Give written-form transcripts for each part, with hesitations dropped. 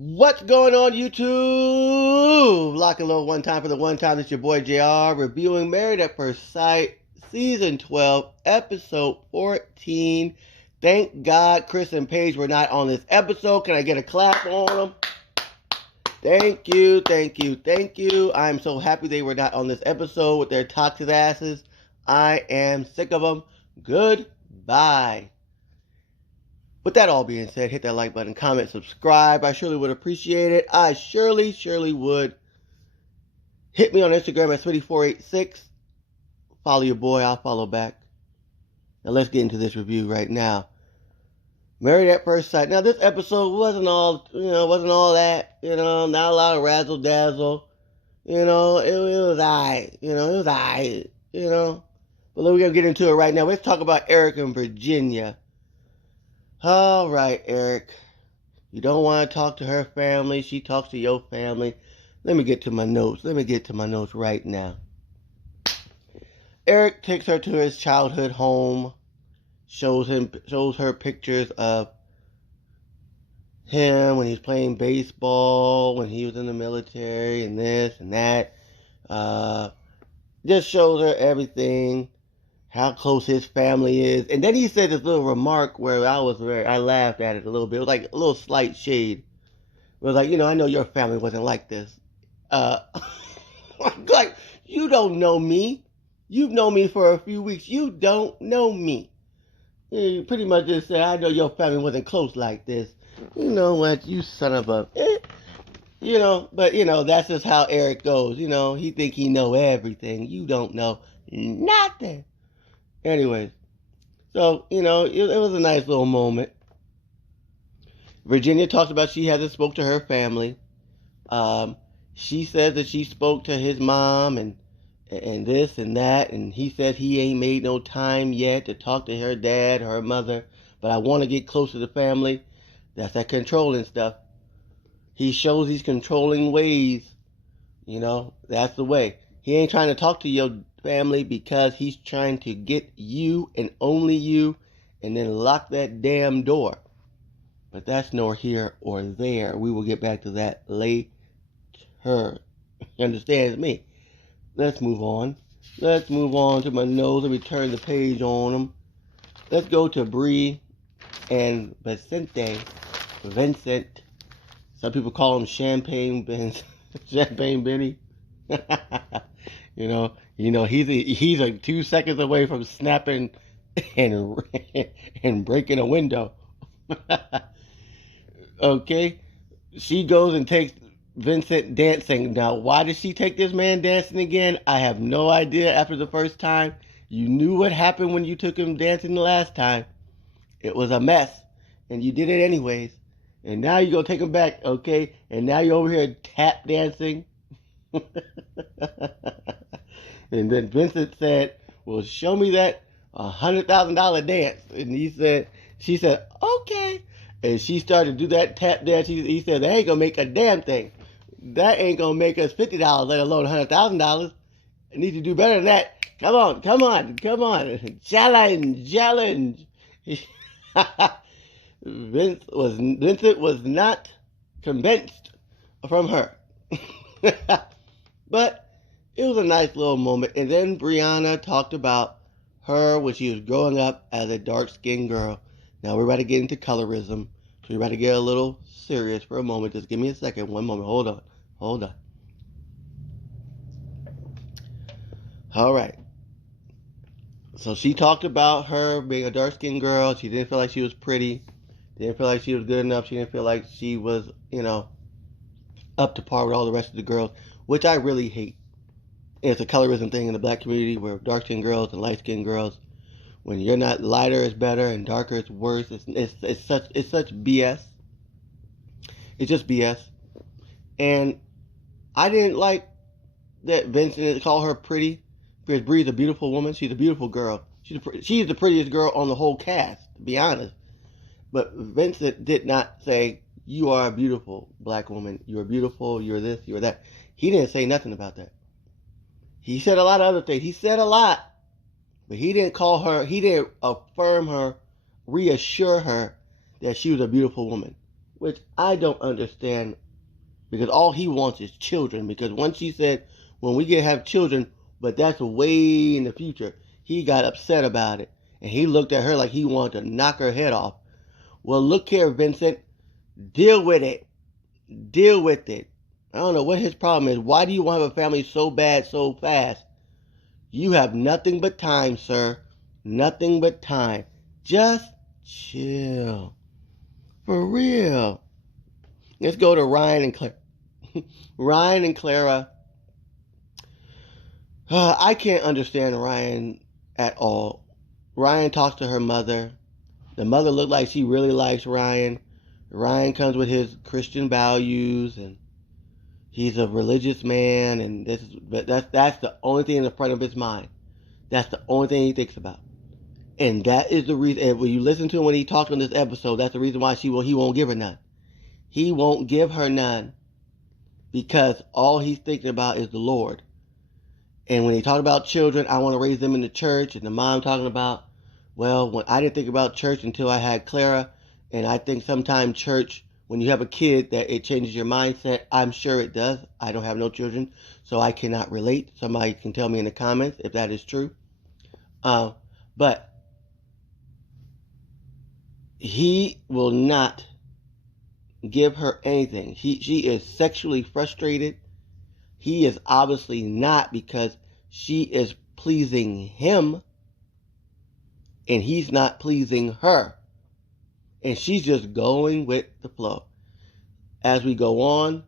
What's going on, YouTube? Lock and load one time for the one time. It's your boy JR reviewing Married at First Sight, Season 12, Episode 14. Thank God Chris and Paige were not on this episode. Can I get a clap on them? Thank you, thank you, thank you. I'm so happy they were not on this episode with their toxic asses. I am sick of them. Goodbye. With that all being said, hit that like button, comment, subscribe. I surely would appreciate it. I surely would. Hit me on Instagram at Smitty486. Follow your boy, I'll follow back. Now let's get into this review right now. Married at First Sight. Now this episode wasn't all that, not a lot of razzle dazzle. It was alright, it was alright, But we're gonna get into it right now. Let's talk about Eric and Virginia. All right, Eric. You don't want to talk to her family. She talks to your family. Let me get to my notes. Right now. Eric takes her to his childhood home. Shows her pictures of him when he's playing baseball, when he was in the military, and this and that. Just shows her everything. How close his family is. And then he said this little remark where I laughed at it a little bit. It was like a little slight shade. It was like, I know your family wasn't like this. Like, you don't know me. You've known me for a few weeks. You don't know me. You pretty much just said, I know your family wasn't close like this. You know what, you son of a... but, that's just how Eric goes. He think he know everything. You don't know nothing. Anyways, so, it was a nice little moment. Virginia talks about she hasn't spoke to her family. She says that she spoke to his mom and this and that, and he says he ain't made no time yet to talk to her dad, her mother, but I want to get close to the family. That's that controlling stuff. He shows these controlling ways. That's the way. He ain't trying to talk to your family because he's trying to get you and only you and then lock that damn door. But that's nor here or there. We will get back to that later. Understands me? Let's move on. Let's move on to my notes. Let me turn the page on them. Let's go to Bree and Vincent. Some people call him Champagne Benny. He's 2 seconds away from snapping and breaking a window. Okay, she goes and takes Vincent dancing. Now, why did she take this man dancing again? I have no idea. After the first time, you knew what happened when you took him dancing the last time. It was a mess, and you did it anyways. And now you're gonna take him back, okay? And now you're over here tap dancing. And then Vincent said, well, show me that $100,000 dance. And she said, okay. And she started to do that tap dance. He said, that ain't going to make a damn thing. That ain't going to make us $50, let alone $100,000. I need to do better than that. Come on. Challenge. Vincent was not convinced from her. But it was a nice little moment. And then Brianna talked about her when she was growing up as a dark-skinned girl. Now we're about to get into colorism. So we're about to get a little serious for a moment. Just give me a second. One moment. Hold on. All right. So she talked about her being a dark-skinned girl. She didn't feel like she was pretty. Didn't feel like she was good enough. She didn't feel like she was, up to par with all the rest of the girls, which I really hate. It's a colorism thing in the black community where dark-skinned girls and light-skinned girls, when you're not lighter is better and darker is worse. It's such BS. It's just BS. And I didn't like that Vincent called her pretty, because Bree's a beautiful woman. She's a beautiful girl. She's the prettiest girl on the whole cast, to be honest. But Vincent did not say, you are a beautiful black woman. You're beautiful. You're this. You're that. He didn't say nothing about that. He said a lot of other things. He said a lot. But he didn't call her, he didn't affirm her, reassure her that she was a beautiful woman. which I don't understand because all he wants is children. Because once she said, when we get to have children, but that's way in the future, he got upset about it. And he looked at her like he wanted to knock her head off. Well, look here, Vincent. Deal with it. Deal with it. I don't know what his problem is. Why do you want to have a family so bad, so fast? You have nothing but time, sir. Nothing but time. Just chill. For real. Let's go to Ryan and Clara. Ryan and Clara. I can't understand Ryan at all. Ryan talks to her mother. The mother looked like she really likes Ryan. Ryan comes with his Christian values, and he's a religious man, and that's the only thing in the front of his mind. That's the only thing he thinks about. And that is the reason, and when you listen to him when he talked on this episode, that's the reason why he won't give her none. He won't give her none because all he's thinking about is the Lord. And when he talked about children, I want to raise them in the church, and the mom talking about, well, when I didn't think about church until I had Clara, and I think sometimes church, when you have a kid, that it changes your mindset. I'm sure it does. I don't have no children, so I cannot relate. Somebody can tell me in the comments if that is true. But he will not give her anything. She is sexually frustrated. He is obviously not, because she is pleasing him and he's not pleasing her. And she's just going with the flow. As we go on,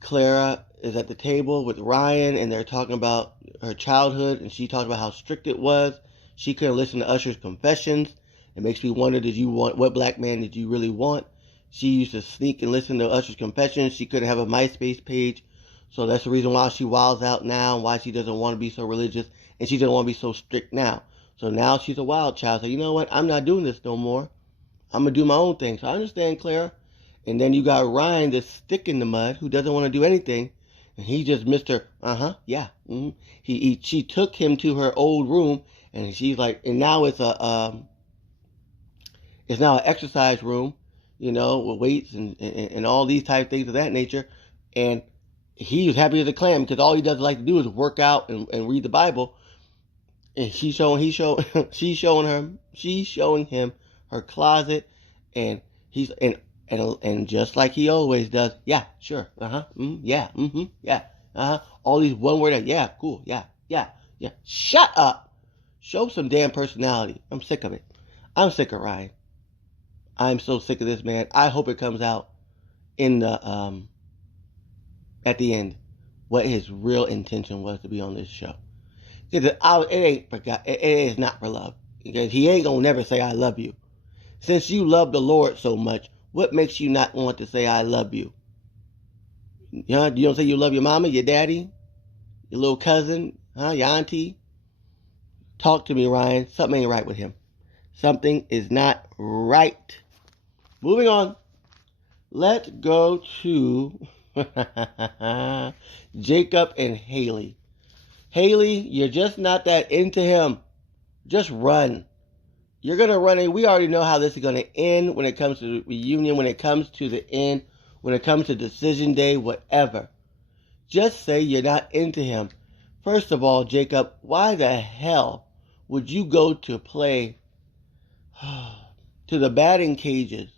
Clara is at the table with Ryan, and they're talking about her childhood, and she talked about how strict it was. She couldn't listen to Usher's confessions. It makes me wonder, what black man did you really want? She used to sneak and listen to Usher's confessions. She couldn't have a MySpace page. So that's the reason why she wilds out now, and why she doesn't want to be so religious, and she doesn't want to be so strict now. So now she's a wild child. So you know what? I'm not doing this no more. I'm going to do my own thing. So I understand, Clara. And then you got Ryan, this stick in the mud, who doesn't want to do anything. And he just Mr. Yeah. Mm-hmm. She took him to her old room, and she's like, and now it's now an exercise room, with weights and all these type of things of that nature. And he was happy as a clam, because all he does like to do is work out and read the Bible. And she's showing him her closet, and he's and just like he always does, yeah, sure, yeah, all these one word, yeah, cool, yeah. Shut up. Show some damn personality. I'm sick of it. I'm sick of Ryan. I'm so sick of this man. I hope it comes out in the at the end what his real intention was to be on this show. Because it is not for love. Because he ain't gonna never say I love you. Since you love the Lord so much, what makes you not want to say I love you? You don't say you love your mama, your daddy, your little cousin, your auntie? Talk to me, Ryan. Something ain't right with him. Something is not right. Moving on. Let's go to Jacob and Haley. Haley, you're just not that into him. Just run. You're going to run it. We already know how this is going to end when it comes to the reunion, when it comes to the end, when it comes to decision day, whatever. Just say you're not into him. First of all, Jacob, why the hell would you go to play to the batting cages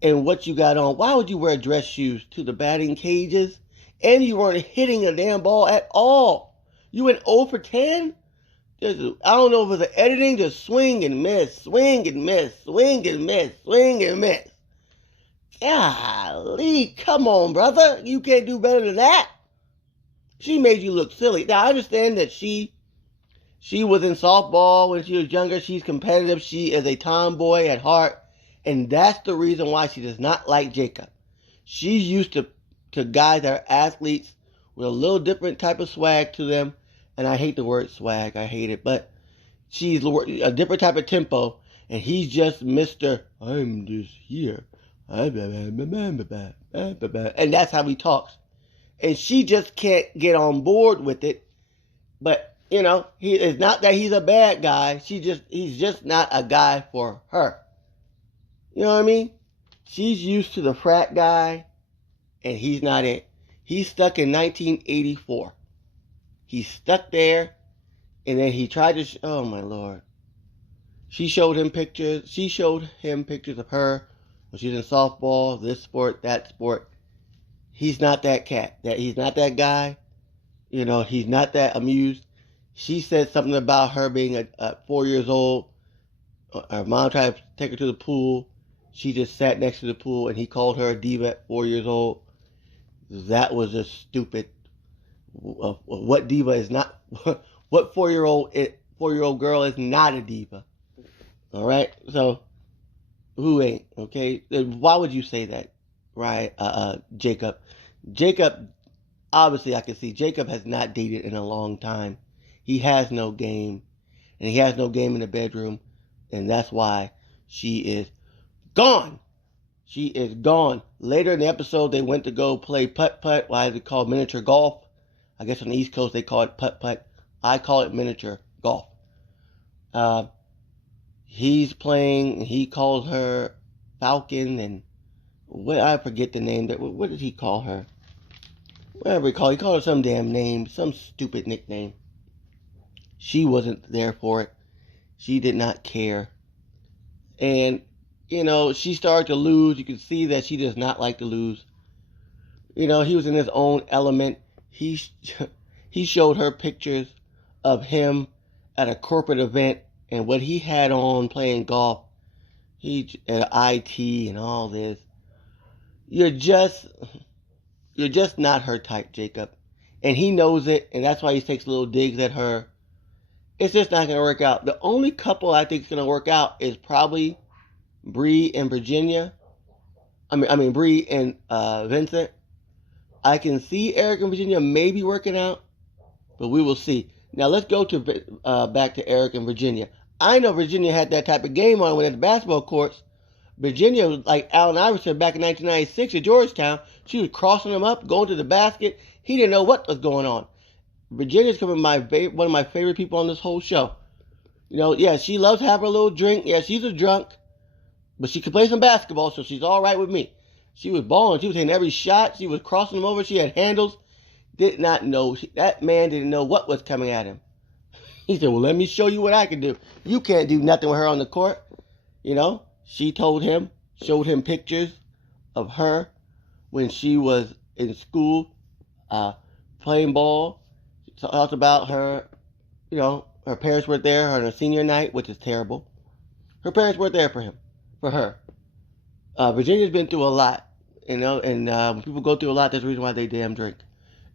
and what you got on? Why would you wear dress shoes to the batting cages? And you weren't hitting a damn ball at all. You went 0 for 10? I don't know if it was the editing, just swing and miss, swing and miss, swing and miss, swing and miss. Golly, come on, brother. You can't do better than that. She made you look silly. Now, I understand that she was in softball when she was younger. She's competitive. She is a tomboy at heart. And that's the reason why she does not like Jacob. She's used to guys that are athletes with a little different type of swag to them. And I hate the word swag. I hate it. But she's a different type of tempo. And he's just Mr. I'm just here. And that's how he talks. And she just can't get on board with it. But, it's not that he's a bad guy. He's just not a guy for her. You know what I mean? She's used to the frat guy, and he's not it. He's stuck in 1984. He's stuck there, and then he tried to. Oh my lord! She showed him pictures. She showed him pictures of her when she's in softball, this sport, that sport. He's not that cat. He's not that guy. He's not that amused. She said something about her being 4 years old. Her mom tried to take her to the pool. She just sat next to the pool, and he called her a diva at 4 years old. That was just stupid. What diva is not? What 4-year-old girl is not a diva? All right. So who ain't? Okay. Why would you say that, right? Jacob. Jacob. Obviously, I can see Jacob has not dated in a long time. He has no game, and he has no game in the bedroom, and that's why she is gone. She is gone. Later in the episode, they went to go play putt-putt. Why is it called miniature golf? I guess on the East Coast, they call it putt-putt. I call it miniature golf. He's playing. He calls her Falcon, and I forget the name. What did he call her? Whatever he called her some damn name, some stupid nickname. She wasn't there for it. She did not care. And, she started to lose. You could see that she does not like to lose. He was in his own element. He showed her pictures of him at a corporate event and what he had on playing golf. He at IT and all this. You're just not her type, Jacob. And he knows it, and that's why he takes little digs at her. It's just not going to work out. The only couple I think is going to work out is probably Bree and Virginia. Bree and Vincent. I can see Eric and Virginia maybe working out, but we will see. Now let's go to back to Eric and Virginia. I know Virginia had that type of game on when at the basketball courts. Virginia was like Allen Iverson back in 1996 at Georgetown. She was crossing him up, going to the basket. He didn't know what was going on. Virginia's one of my favorite people on this whole show. She loves to have her little drink. Yeah, she's a drunk, but she can play some basketball, so she's all right with me. She was balling. She was hitting every shot. She was crossing them over. She had handles. Did not know. That man didn't know what was coming at him. He said, well, let me show you what I can do. You can't do nothing with her on the court. She showed him pictures of her when she was in school, playing ball. Talked about her, her parents weren't there on her senior night, which is terrible. Her parents weren't there for her. Virginia's been through a lot, and when people go through a lot, there's a reason why they damn drink.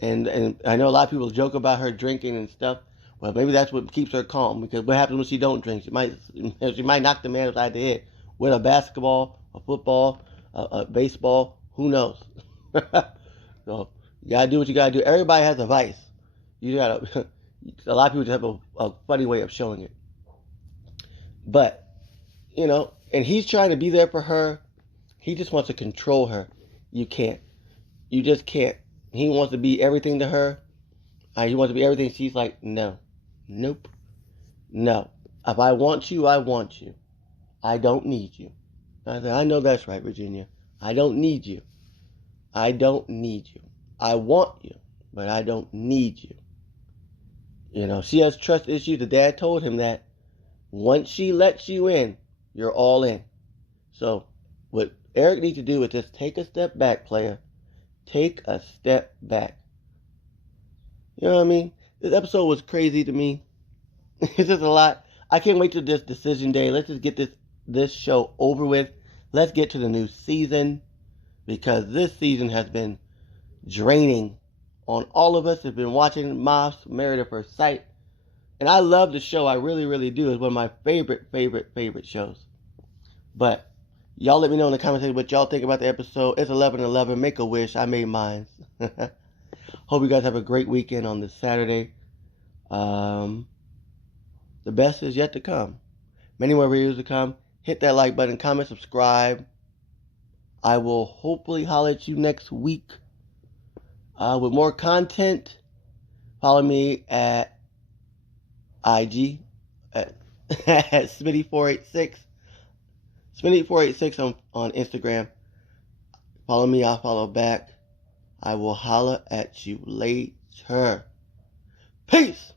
And I know a lot of people joke about her drinking and stuff. Well, maybe that's what keeps her calm, because what happens when she don't drink? She might knock the man upside the head with a basketball, a football, a baseball. Who knows? So you gotta do what you gotta do. Everybody has a vice. You gotta. A lot of people just have a funny way of showing it. But and he's trying to be there for her. He just wants to control her. You can't. You just can't. He wants to be everything to her. He wants to be everything. She's like, no. Nope. No. If I want you, I want you. I don't need you. I said, I know that's right, Virginia. I don't need you. I don't need you. I want you, but I don't need you. She has trust issues. The dad told him that once she lets you in, you're all in. So what Eric needs to do is just take a step back, player. Take a step back. You know what I mean? This episode was crazy to me. It's just a lot. I can't wait till this decision day. Let's just get this show over with. Let's get to the new season, because this season has been draining on all of us. Have been watching MAFS, Married at First Sight, and I love the show. I really, really do. It's one of my favorite shows. But y'all let me know in the comments what y'all think about the episode. It's 11/11. Make a wish. I made mine. Hope you guys have a great weekend on this Saturday. The best is yet to come. Many more videos to come. Hit that like button, comment, subscribe. I will hopefully holler at you next week with more content. Follow me at IG at Smitty486. Smitty486 on Instagram. Follow me, I'll follow back. I will holler at you later. Peace.